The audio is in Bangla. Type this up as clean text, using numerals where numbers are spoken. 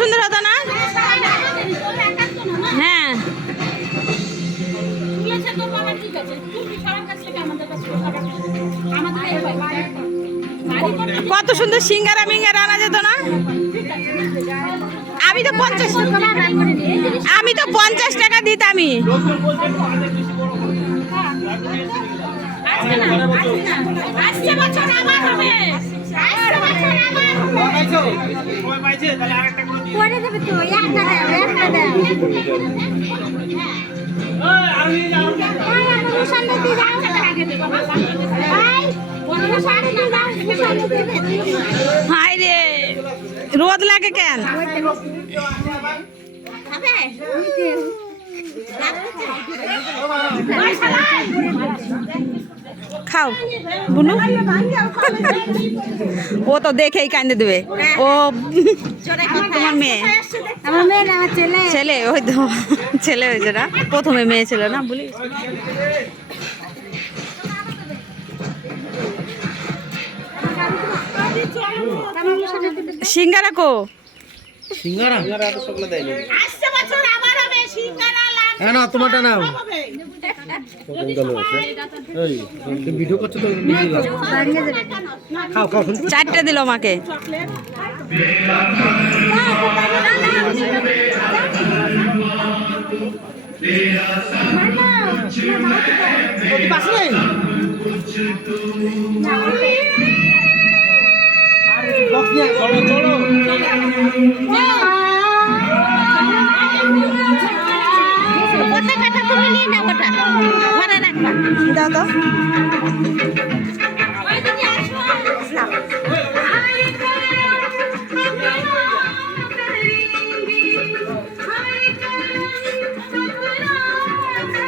সুন্দর হতো না? হ্যাঁ, কত সুন্দর সিঙ্গারা মিঙ্গারা আনা যেত না? আমি তো 50 টাকা দিতামই। হাই রে, রোদ লাগে কেন? খাও বুনু। ও তো দেখেই কান্দে দেবে। ও তোমার মেয়ে? আমার মেয়ে না, আমার ছেলে। ছেলে? ওই তো ছেলে হয়েছে না, প্রথমে মেয়ে ছিল না বলি। সিঙ্গারা কো? সিঙ্গারা তো সকলে দেয় না। হ্যাঁ না, তোমারটা নাও। এই ভিডিও করছো তো, খাও খাও। 4টে দিল আমাকে। দাও তো।